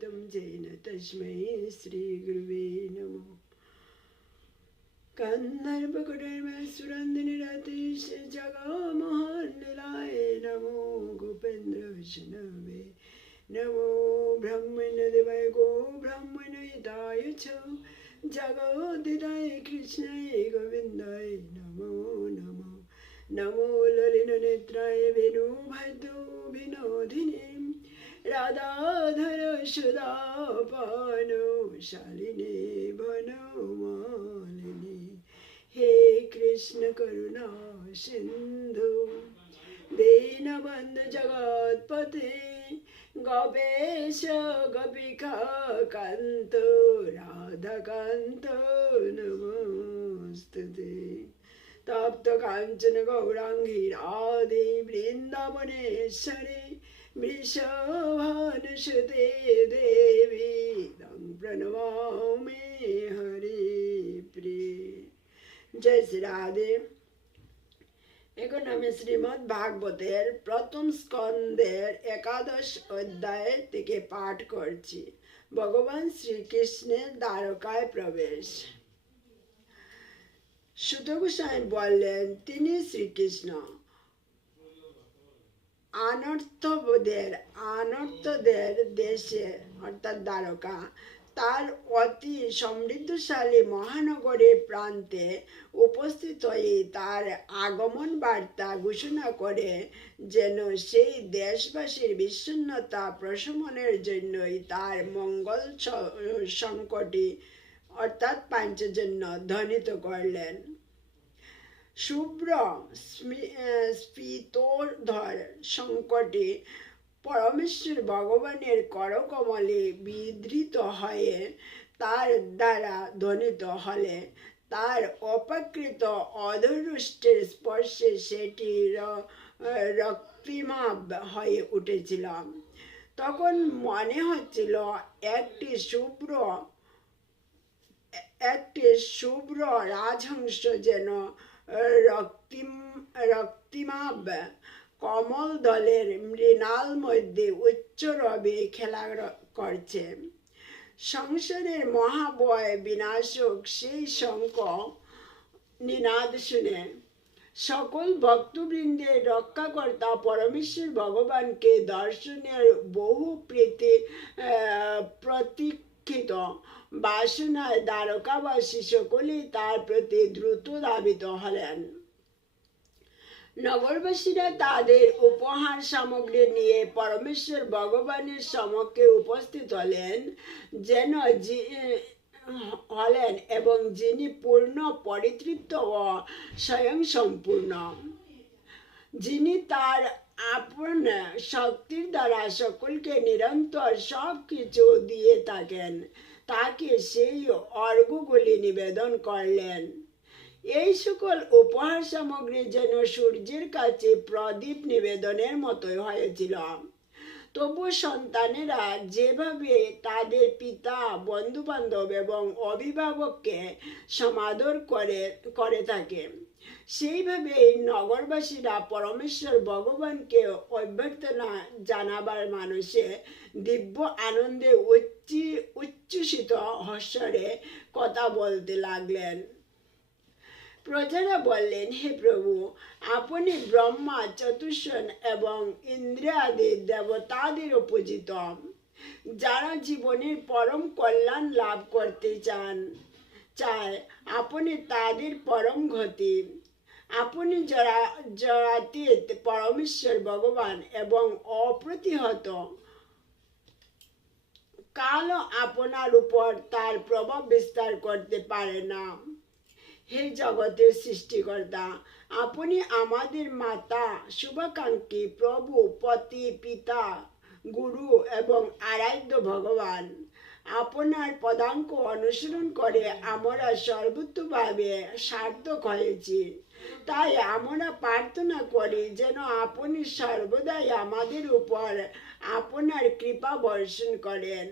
प्रवर्तितं येन तस्मै श्रीगुरुवे नमः कन्दर्पकुटुम्बसुरन्दिनिरतिश जगमोहनलाय नमो गोपेन्द्र विष्णवे नमो ब्रह्मण्यदेवाय गो ब्रह्मण्यहिताय च जगोदिताय कृष्णाय गोविन्दाय नमो नमो नमो ललिननेत्राय वेणुभद्रो রাধাধর সুদা পানু, শালিনী বনমালিনী হে কৃষ্ণ করুণা সিন্ধু দীনবন্ধ জগৎপতি গবেশ গোপিকা কান্ত রাধাকান্ত নমস্তুতে। তপ্ত কাঞ্চন গৌরাঙ্গী রাধে বৃন্দাবনেশ্বরী वृषभानुसुते देवी तं प्रणमामि হরে প্রিয় জয় শ্রী রাধে এখন আমি শ্রীমৎ ভাগবতের প্রথম স্কন্দের একাদশ অধ্যায় থেকে পাঠ করছি ভগবান শ্রীকৃষ্ণের দ্বারকায় প্রবেশ সুত গোস্বামী বললেন তিনি শ্রীকৃষ্ণ অনর্থবোধের অনর্থদের দেশে, অর্থাৎ দ্বারকা, তার অতি সমৃদ্ধশালী মহানগরের প্রান্তে উপস্থিত হয়ে তার আগমন বার্তা ঘোষণা করে যেন সেই দেশবাসীর বিচ্ছিন্নতা প্রশমনের জন্যই তার মঙ্গল সংকটই, অর্থাৎ পাঞ্চজন্য ধ্বনিত করলেন। শুভ্র স্ফীতোর্ধর সংকটে পরমেশ্বর ভগবানের করকমলে বিধৃত হয়ে তার দ্বারা ধ্বনিত হলে। তার অপকৃত অধরুষ্টের স্পর্শে সেটি রক্তিমা হয়ে উঠেছিল। তখন মনে হচ্ছিল একটি শুভ্র একটি শুভ্র রাজহংস যেন রক্তিম রক্তিমাব কমল দলের মৃণাল মধ্যে উচ্চ রবে খেলা করছে। সংসারের মহাবয় বিনাশক সেই শঙ্ক নিনাদ শুনে। সকল ভক্তবৃন্দের রক্ষাকর্তা পরমেশ্বর ভগবানকে দর্শনের বহু প্রীতি প্রতীক্ষিত বাসনায় দ্বারকাবাসী সকলেই তার প্রতি দ্রুত ধাবিত হলেন। নগরবাসীরা তাদের উপহার সামগ্রী নিয়ে পরমেশ্বর ভগবানের সমক্ষে উপস্থিত হলেন, যেন হলেন এবং যিনি পূর্ণ পরিতৃপ্ত ও স্বয়ং সম্পূর্ণ। যিনি তার আপন শক্তির দ্বারা সকলকে নিরন্তর সব কিছু দিয়ে থাকেন। তাকে সেই অর্ঘগুলি নিবেদন করলেন। এই সকল উপহার সামগ্রী যেন সূর্যের কাছে প্রদীপ নিবেদনের মতোই হয়েছিল। তবু সন্তানেরা যেভাবে তাদের পিতা বন্ধু বান্ধব এবং অভিভাবককে সমাদর করে করে থাকে সেইভাবে এই নগরবাসীরা পরমেশ্বর ভগবানকে অভ্যর্থনা জানাবার মানুষে দিব্য আনন্দে উচ্চি, উচ্ছ্বসিত হর্ষরে কথা বলতে লাগলেন। প্রজারা বললেন, হে প্রভু, আপনি ব্রহ্মা চতুর্শন এবং ইন্দ্রিয়াদি দেবতাদের উপজিত যারা জীবনের পরম কল্যাণ লাভ করতে চান, চায়, আপনি তাদের পরম গতি আপনি যারা জরাতীত পরমেশ্বর ভগবান এবং অপ্রতিহত, কালও আপনার উপর তার প্রভাব বিস্তার করতে পারে না। হে জগতের সৃষ্টিকর্তা, আপনি আমাদের মাতা, শুভাকাঙ্ক্ষী, প্রভু, পতি, পিতা, গুরু এবং আরাধ্য ভগবান। আপনার পদাঙ্ক অনুসরণ করে আমরা সর্বোত্তভাবে সার্থক হয়েছি। তাই আমরা প্রার্থনা করি যেন আপনি সর্বদাই আমাদের উপর আপনার কৃপা বর্ষণ করেন।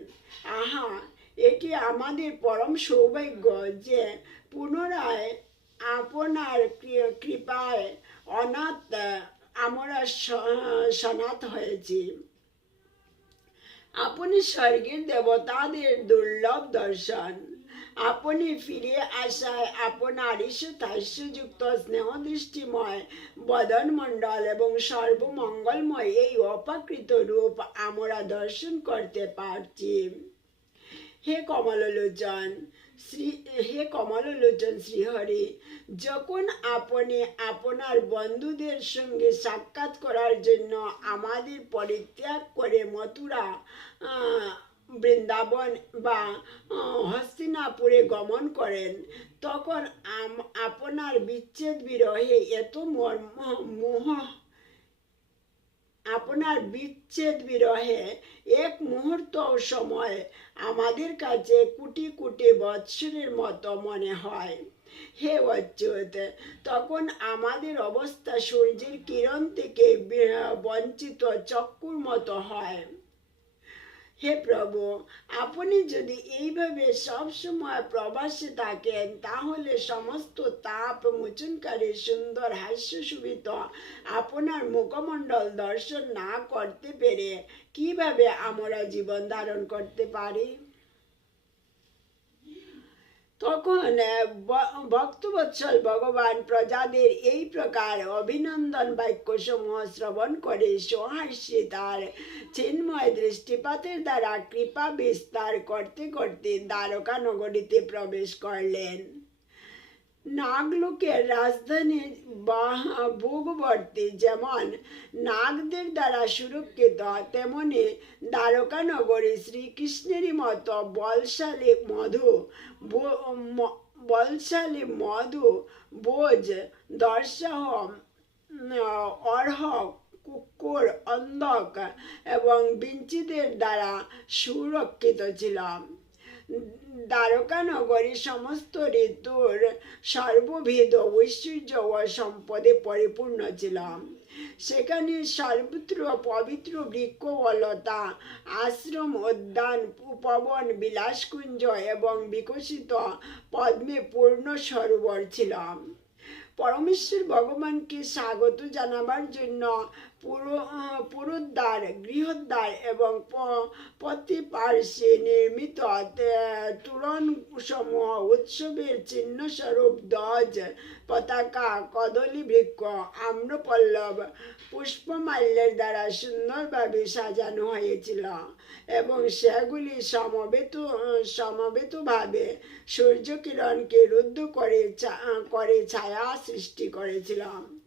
আহা, এটি আমাদের পরম সৌভাগ্য যে পুনরায় আপনার কৃপায় অনাথ আমরা সনাথ হয়েছি। আপনি স্বর্গের দেবতাদের দুর্লভ দর্শন। আপনি ফিরে আসায় আপনার ঈশতাস্যযুক্ত স্নেহ দৃষ্টিময় বদন মণ্ডল এবং সর্বমঙ্গলময় এই অপাকৃত রূপ আমরা দর্শন করতে পারছি হে কমললোচন শ্রী হে কমললোচন শ্রীহরি যখন আপনি আপনার বন্ধুদের সঙ্গে সাক্ষাৎ করার জন্য আমাদের পরিত্যাগ করে মথুরা বৃন্দাবন বা হস্তিনাপুরে গমন করেন, তখন আপনার বিচ্ছেদ বিরহে এত মর্ম মোহ আপনার বিচ্ছেদ বিরহে এক মুহূর্ত সময় আমাদের কাছে কোটি কোটি বৎসরের মতো মনে হয়। হে অচ্যুত, তখন আমাদের অবস্থা সূর্যের কিরণ থেকে বঞ্চিত চক্ষুর মতো হয়। হে প্রভু, আপনি যদি এইভাবে সবসময় প্রবাসে থাকেন, তাহলে সমস্ত তাপ মোচনকারী, সুন্দর হাস্য সুবিত আপনার মুখমণ্ডল দর্শন না করতে পেরে কীভাবে আমরা জীবন ধারণ করতে পারি? তখন ভক্তবৎসল ভগবান প্রজাদের এই প্রকার অভিনন্দন বাক্য সমূহ শ্রবণ করে সহাস্যে তার চিন্ময় দৃষ্টিপাতের দ্বারা কৃপা বিস্তার করতে করতে দ্বারকা নগরীতে প্রবেশ করলেন। নাগলোকের রাজধানী ভোগবর্তী যেমন নাগদের দ্বারা সুরক্ষিত, তেমনি দ্বারকা নগরী শ্রীকৃষ্ণেরই মতো বলশালী, মধু বলশালী মধু, বোজ দর্শাহ অর্হ কুকুর, অন্ধক এবং বিঞ্চিদের দ্বারা সুরক্ষিত ছিলাম। দ্বারকা নগরী সমস্ত ঋতুর সর্ববিধ ঐশ্বর্য ও সম্পদে পরিপূর্ণ ছিলাম। সেখানে সর্বত্র পবিত্র বৃক্ষ ও আশ্রম, উদ্যান, উপবন, বিলাসকুঞ্জ এবং বিকশিত পদ্মে পূর্ণ সরোবর ছিল। পরমেশ্বর ভগবানকে স্বাগত জানাবার জন্য পুরোদ্বার গৃহদ্বার এবং প- প্রতি পার্শ্বে নির্মিত, তে- তোরণ সমূহ উৎসবের চিহ্নস্বরূপ ধ্বজ, পতাকা, কদলী বৃক্ষ, আম্রপল্লব, পুষ্পমাল্যের দ্বারা সুন্দরভাবে সাজানো হয়েছিল এবং সেগুলি সমবেত, সমবেতভাবে সূর্যকিরণকে রুদ্ধ করে করে ছায়া সৃষ্টি করেছিলাম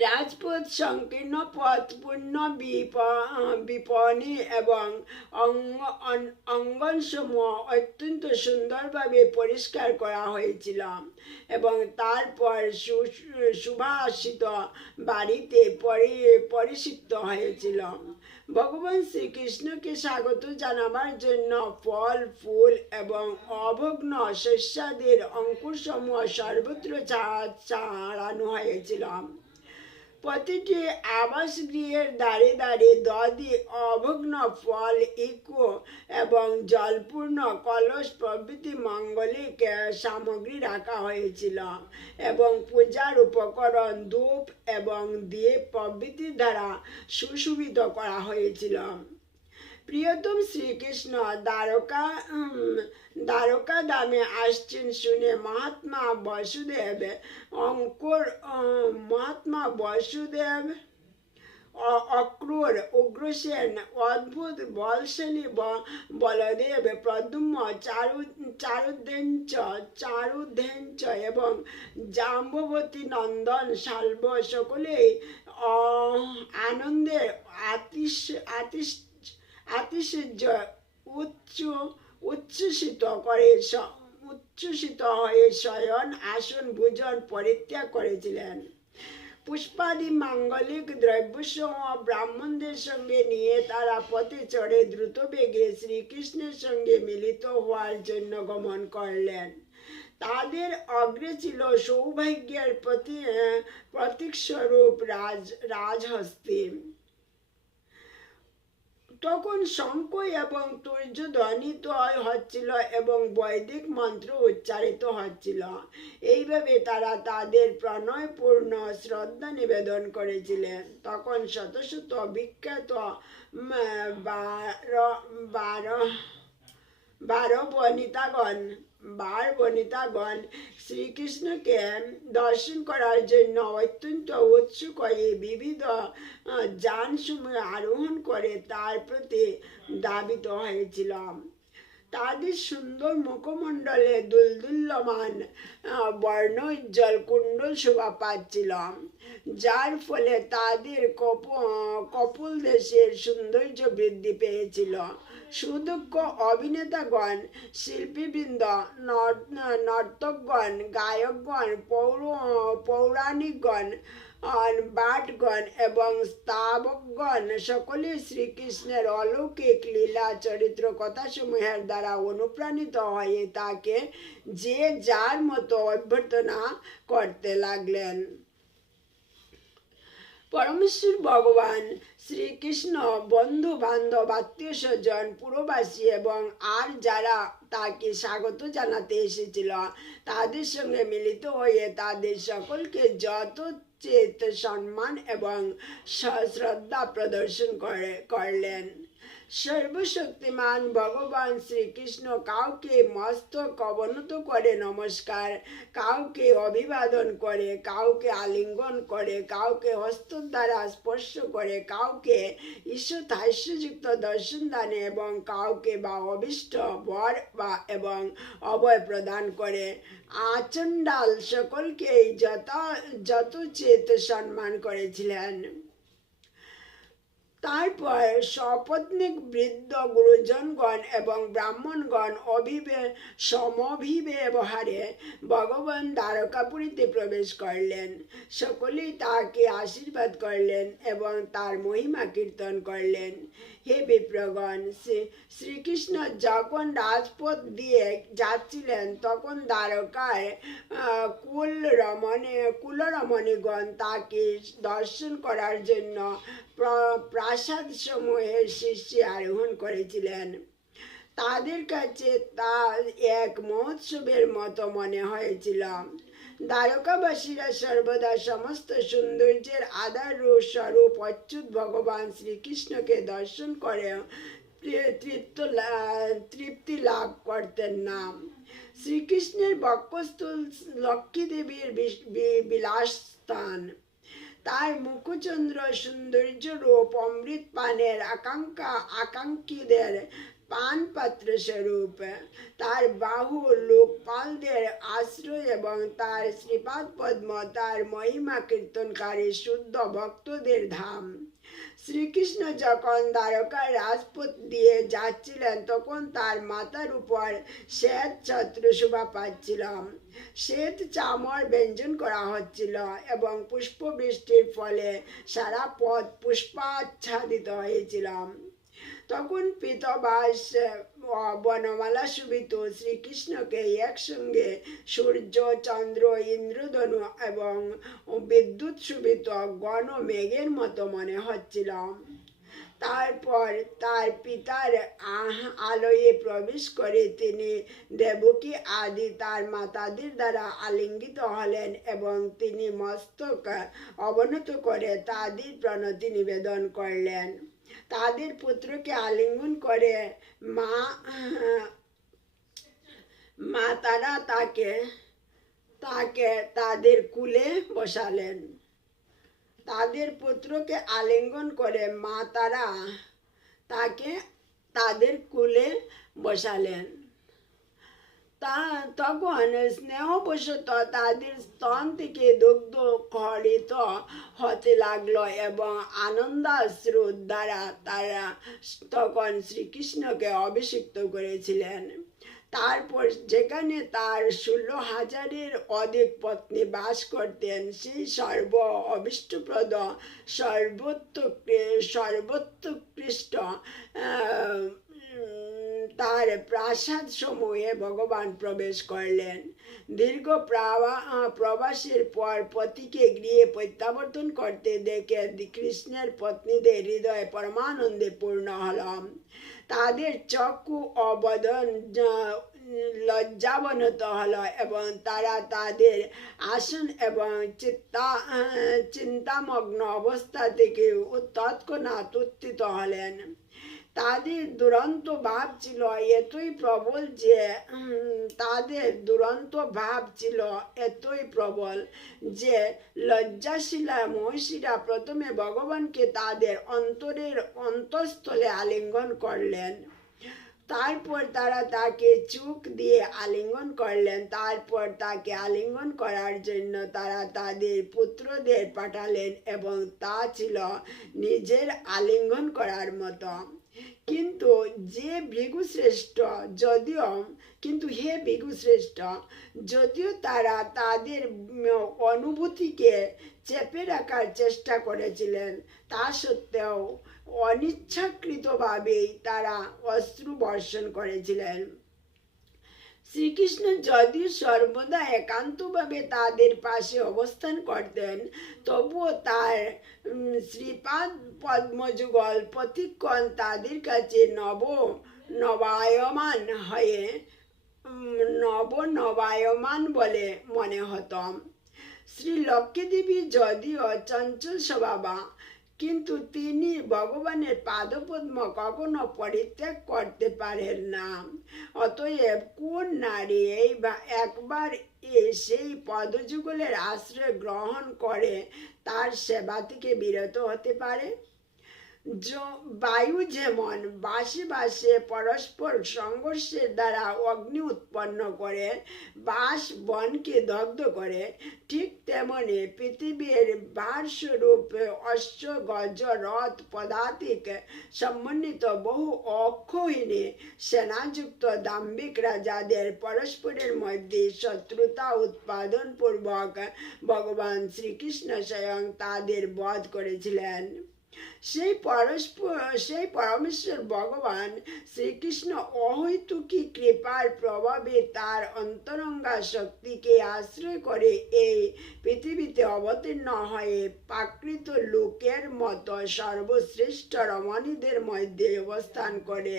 রাজপথ সংকীর্ণ পথ পূর্ণ বিপ- বিপণী এবং অঙ্গনসমূহ অত্যন্ত সুন্দরভাবে পরিষ্কার করা হয়েছিল এবং তারপর সুভাষিত বাড়িতে পরি পরিষিক্ত হয়েছিল। ভগবান শ্রীকৃষ্ণকে স্বাগত জানাবার জন্য ফল, ফুল এবং অভগ্ন শস্যাদের অঙ্কুরসমূহ সর্বত্র চা- চালানো হয়েছিল। প্রতিটি আবাস গৃহের দাঁড়িয়ে দাঁড়িয়ে দদি অভগ্ন ফল, ইকো এবং জলপূর্ণ কলস প্রভৃতি মঙ্গলিক সামগ্রী রাখা হয়েছিল এবং পূজার উপকরণ ধূপ এবং দ্বীপ প্রভৃতির দ্বারা সুশোভিত করা হয়েছিল। প্রিয়তম শ্রীকৃষ্ণ দ্বারকা দ্বারকা দামে আসছেন শুনে মহাত্মা বসুদেব, অঙ্কুর মহাত্মা বসুদেব অক্রূর উগ্রসেন অদ্ভুত বলসেনী বলদেব, প্রদ্যুম্ন, চারু, চারুদেঞ্চ চারুধেঞ্চ এবং জাম্ববতী নন্দন শাল্ব সকলেই আনন্দে আতিশ আতিশ আতিশয্য উচ্চ, উচ্ছ্বসিত করে উচ্ছ্বসিত হয়ে শয়ন, আসন, ভোজন পরিত্যাগ করেছিলেন। পুষ্পাদি মাঙ্গলিক দ্রব্যসমূহ ব্রাহ্মণদের সঙ্গে নিয়ে তারা পথে চড়ে দ্রুত বেগে শ্রীকৃষ্ণের সঙ্গে মিলিত হওয়ার জন্য গমন করলেন। তাদের অগ্রে ছিল সৌভাগ্যের প্রতি প্রতীক স্বরূপ রাজ রাজহস্তি। তখন শঙ্খ এবং তুর্য ধ্বনিত হচ্ছিল এবং বৈদিক মন্ত্র উচ্চারিত হচ্ছিল। এইভাবে তারা তাদের প্রণয়পূর্ণ শ্রদ্ধা নিবেদন করেছিলেন। তখন শত শত বিখ্যাত বারো বারো বারো বনিতাগণ বার বনিতাগণ, শ্রীকৃষ্ণকে দর্শন করার জন্য অত্যন্ত উৎসুক হয়ে বিবিধ যানসমূহ আরোহণ করে তার প্রতি দাবিত হয়েছিল তাদের সুন্দর মুখমণ্ডলে দুলদুল্যমান বর্ণ উজ্জ্বল কুণ্ডল শোভা পাচ্ছিল যার ফলে তাদের কপ, কপুল দেশের সৌন্দর্য বৃদ্ধি পেয়েছিল। সুদক্ষ অভিনেতাগণ, শিল্পীবৃন্দ নর্ত- নর্তকগণ, গায়কগণ, পৌর, পৌরাণিকগণ বাটগণ এবং স্তাবকগণ সকলে শ্রীকৃষ্ণের অলৌকিক লীলা চরিত্র কথাসমূহের দ্বারা অনুপ্রাণিত হয়ে তাকে যে যার মতো অভ্যর্থনা করতে লাগলেন। পরমেশ্বর ভগবান শ্রীকৃষ্ণ বন্ধু বান্ধব আত্মীয় স্বজন পুরবাসী এবং আর যারা তাকে স্বাগত জানাতে এসেছিল, তাদের সঙ্গে মিলিত হয়ে তাদের সকলকে যত চেত সম্মান এবং শ্রদ্ধা প্রদর্শন করে, করলেন। সর্বশক্তিমান ভগবান শ্রীকৃষ্ণ কাউকে মস্তক অবনত করে নমস্কার, কাউকে অভিবাদন করে, কাউকে আলিঙ্গন করে, কাউকে হস্ত দ্বারা স্পর্শ করে, কাউকে ঈশ্বর হাস্যযুক্ত দর্শন দানে এবং কাউকে বা অভিষ্ট বর বা এবং অভয় প্রদান করে। আচণ্ডাল সকলকেই যত যত চেত সম্মান করেছিলেন। তারপর সপত্নিক বৃদ্ধ গুরুজনগণ এবং ব্রাহ্মণগণ অভিবে, সমভিব্যবহারে ভগবান দ্বারকাপুরীতে প্রবেশ করলেন। সকলেই তাকে আশীর্বাদ করলেন এবং তার মহিমা কীর্তন করলেন। হে বিপ্রগণ, শ্রী- শ্রীকৃষ্ণ যখন রাজপথ দিয়ে যাচ্ছিলেন, তখন দ্বারকায় কুল রমণী কুলরমণীগণ তাকে দর্শন করার জন্য প্র- প্রাসাদ সমূহের শীর্ষে আরোহণ করেছিলেন। তাদের কাছে তা এক মহোৎসবের মতো মনে হয়েছিল। দ্বারকাবাসীরা সর্বদা সমস্ত সৌন্দর্যের আধার রূপ স্বরূপ অচ্যুত ভগবান শ্রীকৃষ্ণকে দর্শন করে তৃপ্ত তৃপ্তি লাভ করতেন না। শ্রীকৃষ্ণের বক্ষস্থল লক্ষ্মী দেবীর বি- বিলাস স্থান তার মুখচন্দ্র সৌন্দর্য রূপ অমৃত পানের আকাঙ্ক্ষা আকাঙ্ক্ষীদের পান পাত্র স্বরূপ। তার বাহু লোকপালদের আশ্রয় এবং তার শ্রীপাদ পদ্ম তার মহিমা কীর্তনকারী শুদ্ধ ভক্তদের ধাম। শ্রীকৃষ্ণ যখন দ্বারকার রাজপুত দিয়ে যাচ্ছিলেন, তখন তার মাথার উপর শ্বেত ছত্র শোভা পাচ্ছিল। শ্বেত চামর ব্যঞ্জন করা হচ্ছিল এবং পুষ্প বৃষ্টির ফলে সারা পথ পুষ্পাচ্ছাদিত হয়েছিলাম তখন পিতবাস বনমালা শোভিত শ্রীকৃষ্ণকে একসঙ্গে সূর্য, চন্দ্র, ইন্দ্রধনু এবং বিদ্যুৎ শোভিত গণ মেঘের মতো মনে হচ্ছিল। তারপর তার পিতার আলোয়ে প্রবেশ করে তিনি দেবকী আদি তার মাতাদের দ্বারা আলিঙ্গিত হলেন এবং তিনি মস্তক অবনত করে তাদের প্রণতি নিবেদন করলেন। তাদের পুত্রকে আলিঙ্গন করে। মা মা তারা তাকে তাকে তাদের কুলে বসালেন। তাদের পুত্রকে আলিঙ্গন করে মা তারা তাকে তাদের কুলে বসালেন। তা তখন স্নেহবশত তাদের স্তন থেকে দুগ্ধ খরিত হতে লাগল এবং আনন্দাশ্রু দ্বারা তারা তখন শ্রীকৃষ্ণকে অভিষিক্ত করেছিলেন। তারপর যেখানে তার ষোলো হাজারের অধিক পত্নী বাস করতেন সেই সর্ব অভিষ্টপ্রদ সর্বোত্ত সর্বোৎকৃষ্ট আহ, উম, তার প্রাসাদ সমূহে ভগবান প্রবেশ করলেন। দীর্ঘ প্রাবা- প্রবাসের পর পতিকে গৃহে প্রত্যাবর্তন করতে দেখে কৃষ্ণের পত্নীদের হৃদয় পরমানন্দে পূর্ণ হল। তাদের চক্ষু অবদন লজ্জাবনত হলো এবং তারা তাদের আসন এবং চিত্তা চিন্তামগ্ন অবস্থা থেকে তৎক্ষণাৎ উত্থিত হলেন। তাদের দুরন্ত ভাব ছিল, এতই প্রবল যে তাদের দুরন্ত ভাব ছিল, এতই প্রবল যে, লজ্জাশীলা মহিষীরা প্রথমে ভগবানকে তাদের অন্তরের অন্তঃস্থলে আলিঙ্গন করলেন। তারপর তারা তাকে চুক দিয়ে আলিঙ্গন করলেন। তারপর তাকে আলিঙ্গন করার জন্য তারা তাদের পুত্রদের পাঠালেন এবং তা ছিল নিজের আলিঙ্গন করার মতো। কিন্তু যে ভৃগুশ্রেষ্ঠ যদিও, কিন্তু হে ভৃগুশ্রেষ্ঠ যদিও তারা তাদের অনুভূতিকে চেপে রাখার চেষ্টা করেছিলেন, তা সত্ত্বেও অনিচ্ছাকৃতভাবেই তারা অস্ত্র বর্ষণ করেছিলেন। শ্রীকৃষ্ণ যদিও সর্বদা একান্তভাবে তাদের পাশে অবস্থান করতেন, তবুও তার শ্রীপাদ পদ্মযুগল প্রতিক্ষণ তাদের কাছে নব, নবায়মান হয়ে নব নবায়মান বলে মনে হতো। শ্রী লক্ষ্মী দেবী যদিও চঞ্চল স্বভাবা কিন্তু তিনি ভগবানের পাদপদ্ম কখনো পরিত্যাগ করতে পারেন না। অতএব কোন নারী এই বা একবার সেই পদযুগলের আশ্রয় গ্রহণ করে, তার সেবা থেকে বিরত হতে পারে? বায়ু যেমন বাসে বাসে পরস্পর সংঘর্ষের দ্বারা অগ্নি উৎপন্ন করে, বাস বনকে দগ্ধ করে, ঠিক তেমনি পৃথিবীর ভারস্বরূপ অশ্ব গজ রথ, পদাতিক সমন্বিত বহু অক্ষহীনী সেনাযুক্ত দাম্ভিক রাজাদের পরস্পরের মধ্যে শত্রুতা উৎপাদন পূর্বক ভগবান শ্রীকৃষ্ণ স্বয়ং তাদের বধ করেছিলেন। সেই পরস্পর, সেই পরমেশ্বর ভগবান শ্রীকৃষ্ণ অহৈতুকী কৃপার প্রভাবে তার অন্তরঙ্গা শক্তিকে আশ্রয় করে এই পৃথিবীতে অবতীর্ণ হয়ে প্রাকৃত লোকের মতো সর্বশ্রেষ্ঠ রমণীদের মধ্যে অবস্থান করে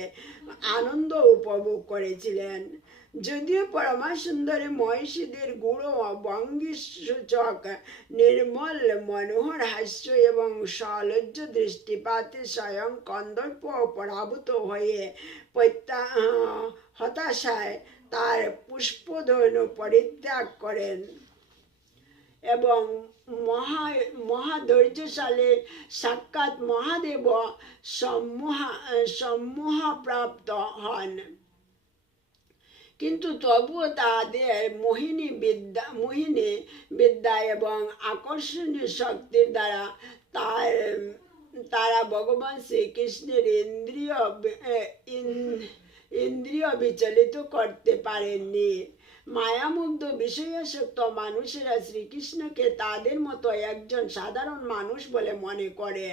আনন্দ উপভোগ করেছিলেন। যদিও পরমা সুন্দরী মহিষীদের গুণ ভঙ্গি সূচক নির্মল, মনোহর, হাস্য এবং সলজ্জ দৃষ্টিপাতে স্বয়ং কন্দর্প পরাভূত হয়ে প্রত্যা, হতাশায় তার পুষ্পধনু পরিত্যাগ করেন এবং মহা, মহাধৈর্যশালী সাক্ষাৎ মহাদেব সম্মোহা, সম্মোহপ্রাপ্ত হন। কিন্তু তবুও তাদের মোহিনী বিদ্যা মোহিনী বিদ্যা এবং আকর্ষণীয় শক্তির দ্বারা তার, তারা ভগবান শ্রীকৃষ্ণের ইন্দ্রিয় ইন- ইন্দ্রিয় বিচলিত করতে পারেননি। মায়ামুগ্ধ বিষয়াসক্ত মানুষেরা শ্রীকৃষ্ণকে তাদের মতো একজন সাধারণ মানুষ বলে মনে করে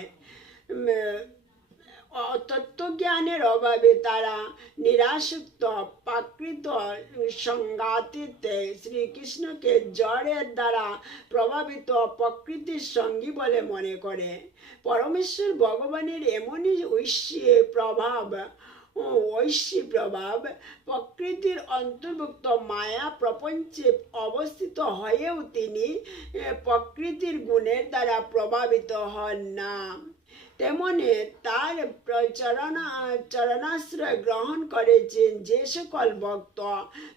তত্ত্বজ্ঞানের অভাবে তারা নিরাসক্ত, প্রাকৃত সংঘাতিতে শ্রীকৃষ্ণকে জড়ের দ্বারা প্রভাবিত প্রকৃতির সঙ্গী বলে মনে করে। পরমেশ্বর ভগবানের এমনই ঐশ্বী প্রভাব ঐশ্বী প্রভাব প্রকৃতির অন্তর্ভুক্ত মায়া প্রপঞ্চে অবস্থিত হয়েও তিনি প্রকৃতির গুণের দ্বারা প্রভাবিত হন না। তেমনি তার প্রচরণা, চরণাশ্রয় গ্রহণ করেছেন যে সকল ভক্ত,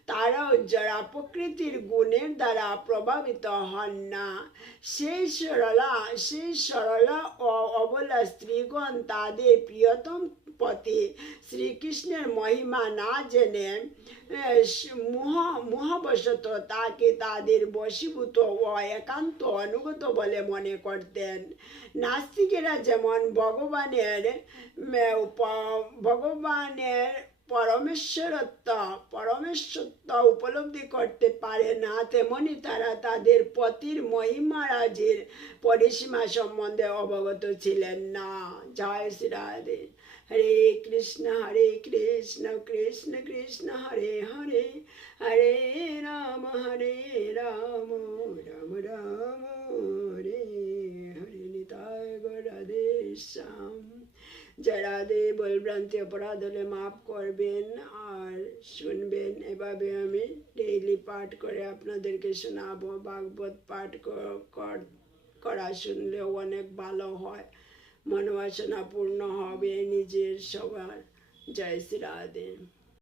তারাও যারা প্রকৃতির গুণের দ্বারা প্রভাবিত হন না। সেই সরলা সেই সরলা ও অবলা স্ত্রীগণ তাদের প্রিয়তম পতি শ্রীকৃষ্ণের মহিমা না জেনে মহা, মহাবশত তাকে তাদের বশীভূত ও একান্ত অনুগত বলে মনে করতেন। নাস্তিকেরা যেমন ভগবানের ভগবানের পরমেশ্বরত্ব পরমেশ্বরত্ব উপলব্ধি করতে পারে না, তেমনি তারা তাদের পতির মহিমারাজের পরিসীমা সম্বন্ধে অবগত ছিলেন না। জয় শ্রী রাধে। হরে কৃষ্ণ হরে কৃষ্ণ কৃষ্ণ কৃষ্ণ, হরে হরে হরে রাম হরে রাম রাম রাম, হরে হরে। নিতায় গরাধে শ্যাম জয় বল বলভ্রান্তি অপরাধ হলে মাফ করবেন আর শুনবেন। এভাবে আমি ডেইলি পাঠ করে আপনাদেরকে শোনাবো, ভাগবত পাঠ করা শুনলে অনেক ভালো হয়। মনোবাসনা পূর্ণ হবে নিজের সবার। জয় শ্রী রাধে।